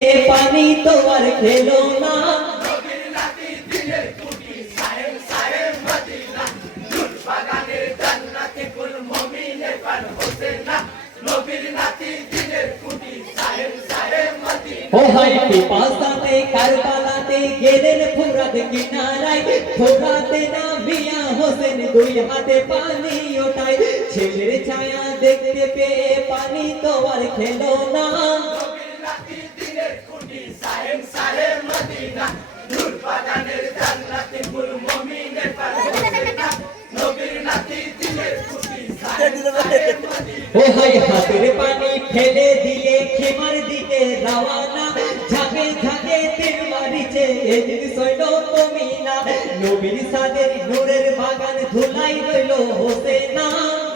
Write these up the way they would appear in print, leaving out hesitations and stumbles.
পানি তো আর খেলো না নবীর নাতি দিনের কুটি সাহেব সাহেব মদিনা নূর বাগানের জান্নাতে কুল মুমিনে পান হোসেনা নবীর নাতি দিনের কুটি সাহেব সাহেব মদিনা ও হাই পিপাসাতে কারবালাতে গেলেন ফুরাত কিনারায় ফুরাতে না মিয়া হোসেন দুই হাতে পানি ওঠায় ছেলের ছায়া দেখতে পেয়ে পানি তো আর খেলো না নবীর নাতি দিনের কুটি সাহেব সাহেব মদিনা নূর বাগানের জান্নাতে কুল মুমিনে পান হোসেনা নবীর নাতি দিনের কুটি সাহেব সাহেব মদিনা ও হাই হাতের পানি ফেলে দিয়ে খেমার দিকে রওয়ানা ঝাঁকে ঝাঁকে তীর মারিছে এদিন সইল তুমি না নবীর সাদের নূরের বাগান ধুলাই রইল হোসেনা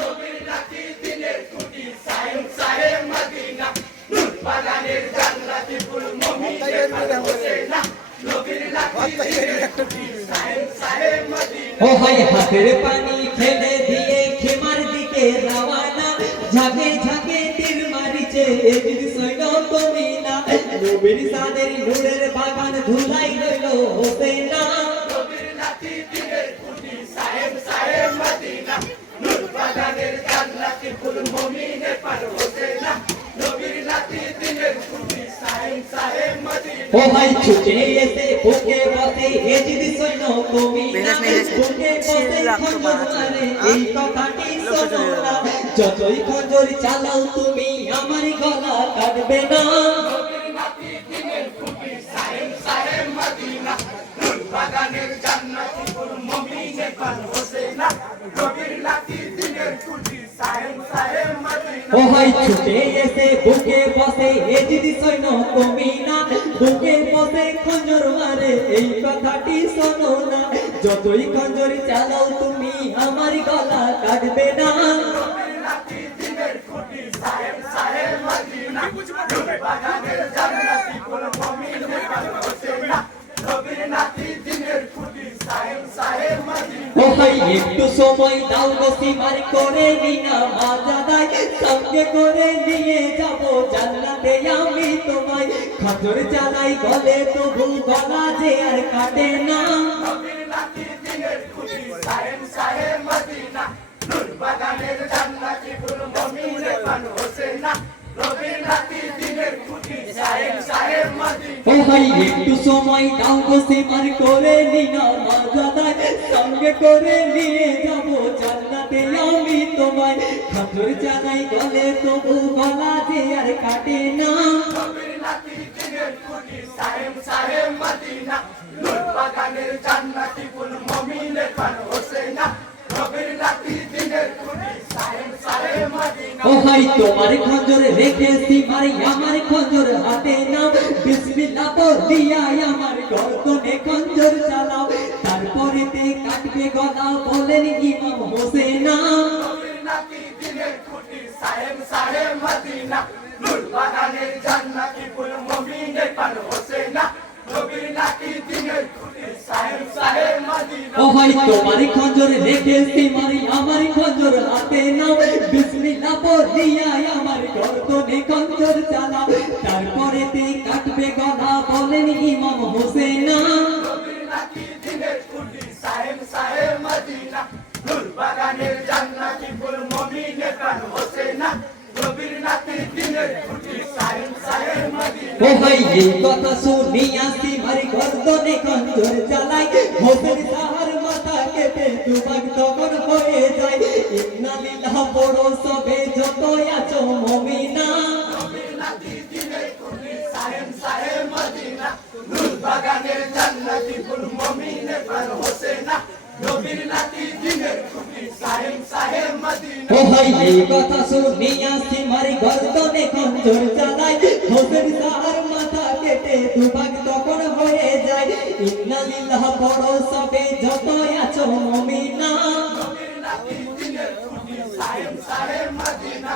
নবীর নাতি দিনের কুটি সাহেব সাহেব মদিনা নূর বাগানের জান্নাতে কুল মুমিনে পান হোসেনা নবীর নাতি দিনের কুটি সাহেব সাহেব মদিনা ও হাই হাতের পানি ফেলে দিয়ে খেমার দিকে রওয়ানা ঝাঁকে ঝাঁকে তীর মারিছে এদিন সইল তুমি না নবীর সাদের নূরের বাগান ধুলাই রইল হোসেনা নবীর নাতি দিনের কুটি সাহেব সাহেব মদিনা নূর বাগানের জান্নাতে কুল মুমিনে পান হোসেনা নবীর নাতি দিনের কুটি সাহেব সাহেব মদিনা ও ভাই ছুটে এসে বুকে বসে এজিদ সৈন্য তুমি না বুকে বসে খঞ্জর মারে এই কথাটি শোনো না যতই খঞ্জর চালাও তুমি আমার গলা কাটবে না নবীর নাতি দিনের কুটি সাহেব সাহেব মদিনা নূর বাগানের জান্নাতে কুল মুমিনে পান হোসেনা নবীর নাতি দিনের কুটি সাহেব সাহেব মদিনা ও ভাই ছুটে এসে বুকে বসে এজিদ সৈন্য তুমি না বুকে বসে খঞ্জর মারে এই কথাটি শোনো না যতই খঞ্জর চালাও তুমি আমার গলা কাটবে না নবীর নাতি দিনের কুটি সাহেব সাহেব মদিনা নূর বাগানের জান্নাতে কুল মুমিনে পান হোসেনা নবীর নাতি দিনের কুটি সাহেব সাহেব মদিনা ও ভাই একটু সময় দাও গো সীমার করে নিনা আজাদাই সঙ্গে করে নিয়ে যাব জান্নাতে আমি তোমায় খজর চালাই গলে তবু গলা যে আর কাটে না নবীর নাতি দিনের কুটি সাহেব সাহেব মদিনা নূর বাগানের জান্নাতে কুল মুমিনে পান হোসেনা নবীর নাতি দিনের কুটি সাহেব সাহেব মদিনা ও ভাই একটু সময় দাও গো সীমার করে নিনা আজাদাই সঙ্গে করে নিয়ে যাব জান্নাতে আমি তোমায় খজর চালাই গলে তবু গলা যে আর কাটে না নবীর নাতি দিনের কুটি সাহেব সাহেব মদিনা নূর বাগানের জান্নাতে কুল মুমিনে পান হোসেনা নবীর নাতি দিনের কুটি সাহেব সাহেব মদিনা ও ভাই তোমার খঞ্জর রেখেছি মারি আমার খঞ্জর হাতে নাও বিসমিল্লাহ বলিয়া আমার গর্দনে খঞ্জর চালাও তারপরে তে কাটবে গলা বলেন ইমাম হোসেনা নবীর নাতি দিনের কুটি সাহেব সাহেব মদিনা নূর বাগানের জান্নাতে কুল মুমিনে পান হোসেনা নবীর নাতি দিনের কুটি সাহেব সাহেব মদিনা ও ভাই তোমার খঞ্জর রেখেছি মারি আমার খঞ্জর হাতে নাও বিসমিল্লাহ বলিয়া আমার গর্দনে খঞ্জর চালাও তারপরে তে কাটবে গলা বলেন ইমাম হোসেনা নবীর নাতি দিনের কুটি সাহেব সাহেব মদিনা নূর বাগানের জান্নাতে কুল মুমিনে পান হোসেনা নবীর নাতি দিনের কুটি সাহেব সাহেব মদিনা ও ভাই এই কথা শুনিয়া সীমার গর্দনে খঞ্জর চালাই হোসেন তাহার মাথা কেটে দুভাগ তখন হয়ে যায় ইন্না লিল্লাহ বড় সবে যত আছো মুমিনা নবীর নাতি দিনের কুটি সাহেব সাহেব মদিনা নূর বাগানের জান্নাতে কুল মুমিনে পান হোসেনা নবীর নাতি দিনের কুটি সাহেব সাহেব মদিনা ও ভাই এই কথা শুনিয়া সীমার গর্দনে খঞ্জর চালাই হোসেন তাহার মাথা কেটে দুভাগ তখন হয়ে যায় ইন্না লিল্লাহ বড় সবে যত আছো মুমিনা নবীর নাতি দিনের কুটি সাহেব সাহেব মদিনা